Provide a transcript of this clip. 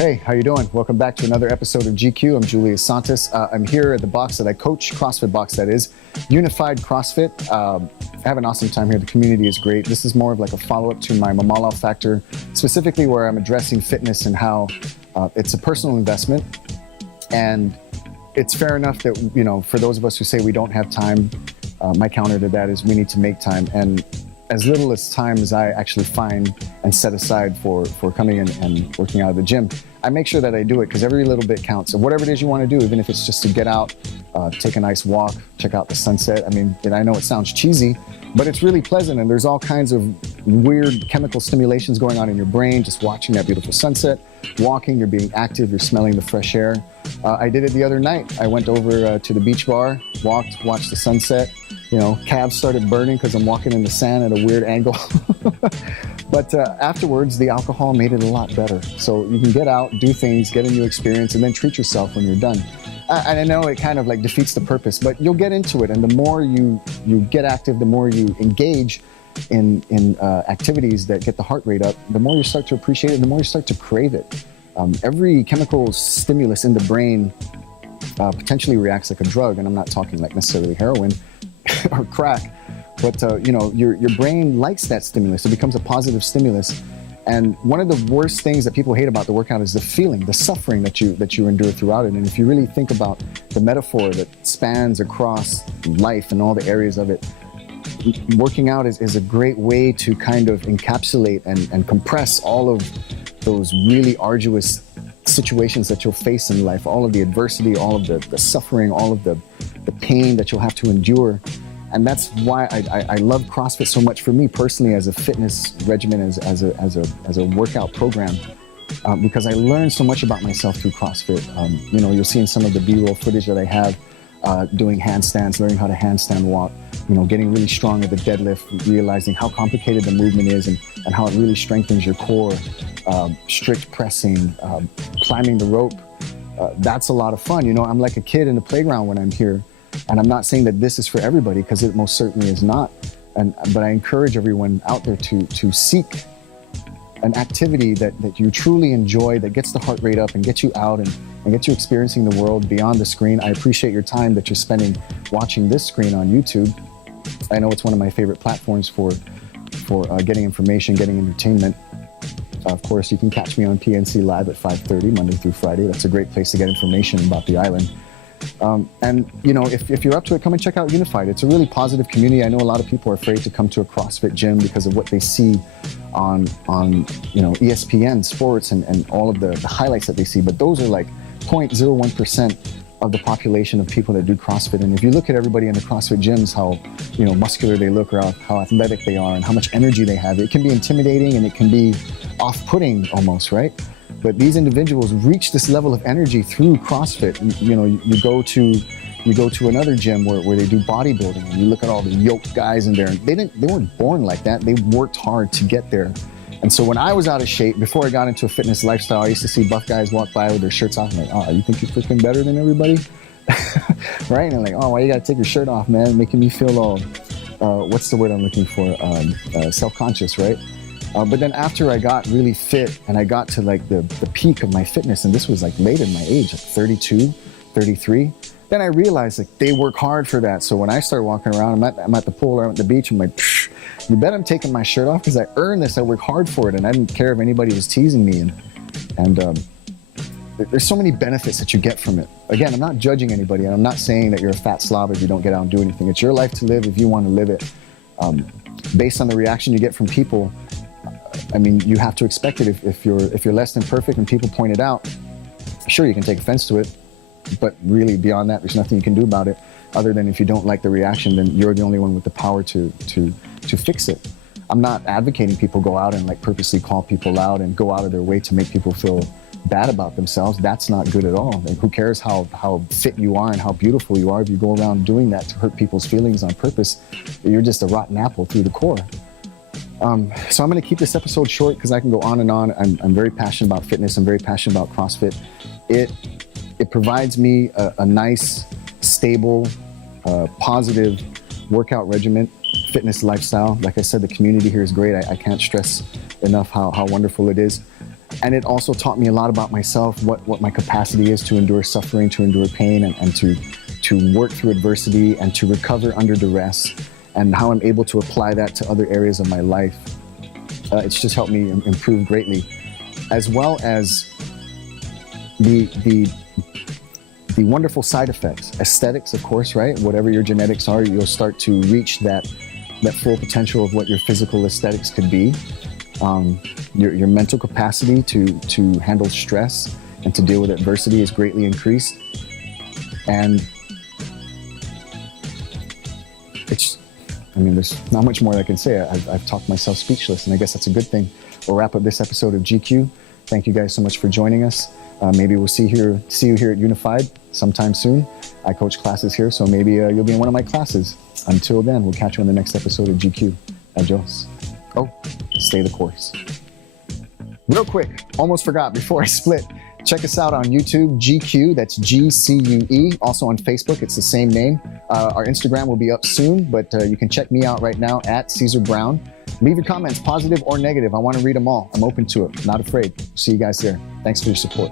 Hey, how you doing? Welcome back to another episode of GQ. I'm Julius Santos. I'm here at the box that I coach, CrossFit box that is, Unified CrossFit. I have an awesome time here. The community is great. This is more of like a follow-up to my Mamåolåo Factor, specifically where I'm addressing fitness and how it's a personal investment. And it's fair enough that, you know, for those of us who say we don't have time, my counter to that is we need to make time. And as little as time as I actually find and set aside for coming in and working out of the gym, I make sure that I do it because every little bit counts. So whatever it is you want to do, even if it's just to get out, take a nice walk, check out the sunset. I mean, and I know it sounds cheesy, but it's really pleasant, and there's all kinds of weird chemical stimulations going on in your brain, just watching that beautiful sunset, walking, you're being active, you're smelling the fresh air. I did it the other night. I went over to the beach bar, walked, watched the sunset. You know, calves started burning because I'm walking in the sand at a weird angle. But afterwards, the alcohol made it a lot better. So you can get out, do things, get a new experience, and then treat yourself when you're done. And I know it kind of like defeats the purpose, but you'll get into it. And the more you get active, the more you engage in activities that get the heart rate up, the more you start to appreciate it, the more you start to crave it. Every chemical stimulus in the brain potentially reacts like a drug, and I'm not talking like necessarily heroin or crack, but you know, your brain likes that stimulus. It becomes a positive stimulus. And one of the worst things that people hate about the workout is the feeling, the suffering that you endure throughout it. And if you really think about the metaphor that spans across life and all the areas of it, working out is a great way to kind of encapsulate and compress all of those really arduous situations that you'll face in life, all of the adversity, all of the suffering, all of the pain that you'll have to endure. And that's why I love CrossFit so much for me personally as a fitness regimen, as a workout program, because I learned so much about myself through CrossFit. You know, you'll see in some of the B-roll footage that I have doing handstands, learning how to handstand walk, you know, getting really strong at the deadlift, realizing how complicated the movement is and how it really strengthens your core, strict pressing, climbing the rope. That's a lot of fun. You know, I'm like a kid in the playground when I'm here. And I'm not saying that this is for everybody, because it most certainly is not. But I encourage everyone out there to seek an activity that you truly enjoy, that gets the heart rate up and gets you out and gets you experiencing the world beyond the screen. I appreciate your time that you're spending watching this screen on YouTube. I know it's one of my favorite platforms for getting information, getting entertainment. Of course, you can catch me on PNC Live at 5:30 Monday through Friday. That's a great place to get information about the island. And you know, if you're up to it, come and check out Unified. It's a really positive community. I know a lot of people are afraid to come to a CrossFit gym because of what they see on you know, ESPN sports and all of the highlights that they see. But those are like 0.01% of the population of people that do CrossFit. And if you look at everybody in the CrossFit gyms, how, you know, muscular they look, or how athletic they are, and how much energy they have, it can be intimidating and it can be off-putting almost, right? But these individuals reach this level of energy through CrossFit. You know, you go to another gym where they do bodybuilding, and you look at all the yoked guys in there. And they weren't born like that. They worked hard to get there. And so when I was out of shape, before I got into a fitness lifestyle, I used to see buff guys walk by with their shirts off. I'm like, oh, you think you're freaking better than everybody? Right? And I'm like, oh, why you gotta take your shirt off, man? Making me feel all, what's the word I'm looking for? Self-conscious, right? But then after I got really fit and I got to like the peak of my fitness, and this was like late in my age, like 32, 33, then I realized like they work hard for that. So when I start walking around, I'm at the pool or I'm at the beach, I'm like, you bet I'm taking my shirt off because I earned this, I worked hard for it, and I didn't care if anybody was teasing me. And there's so many benefits that you get from it. Again, I'm not judging anybody, and I'm not saying that you're a fat slob if you don't get out and do anything. It's your life to live if you want to live it. Based on the reaction you get from people, I mean, you have to expect it. If you're less than perfect and people point it out, sure, you can take offense to it, but really beyond that, there's nothing you can do about it, other than if you don't like the reaction, then you're the only one with the power to fix it. I'm not advocating people go out and like purposely call people out and go out of their way to make people feel bad about themselves. That's not good at all. Like, who cares how fit you are and how beautiful you are if you go around doing that to hurt people's feelings on purpose? You're just a rotten apple through the core. So I'm going to keep this episode short because I can go on and on. I'm very passionate about fitness. I'm very passionate about CrossFit. It provides me a nice, stable, positive workout regimen, fitness lifestyle. Like I said, the community here is great. I can't stress enough how wonderful it is. And it also taught me a lot about myself, what my capacity is to endure suffering, to endure pain, and to work through adversity and to recover under duress, and how I'm able to apply that to other areas of my life. It's just helped me improve greatly, as well as the wonderful side effects. Aesthetics, of course, right? Whatever your genetics are, you'll start to reach that full potential of what your physical aesthetics could be. Your mental capacity to handle stress and to deal with adversity is greatly increased. And there's not much more I can say. I've talked myself speechless, and I guess that's a good thing. We'll wrap up this episode of GQ. Thank you guys so much for joining us. Maybe we'll see you here at Unified sometime soon. I coach classes here, so maybe you'll be in one of my classes. Until then, we'll catch you on the next episode of GQ. Adios. Oh, stay the course. Real quick, almost forgot before I split. Check us out on YouTube, GQ, that's GCUE. Also on Facebook, it's the same name. Our Instagram will be up soon, but you can check me out right now at Caesar Brown. Leave your comments, positive or negative. I want to read them all. I'm open to it, not afraid. See you guys there. Thanks for your support.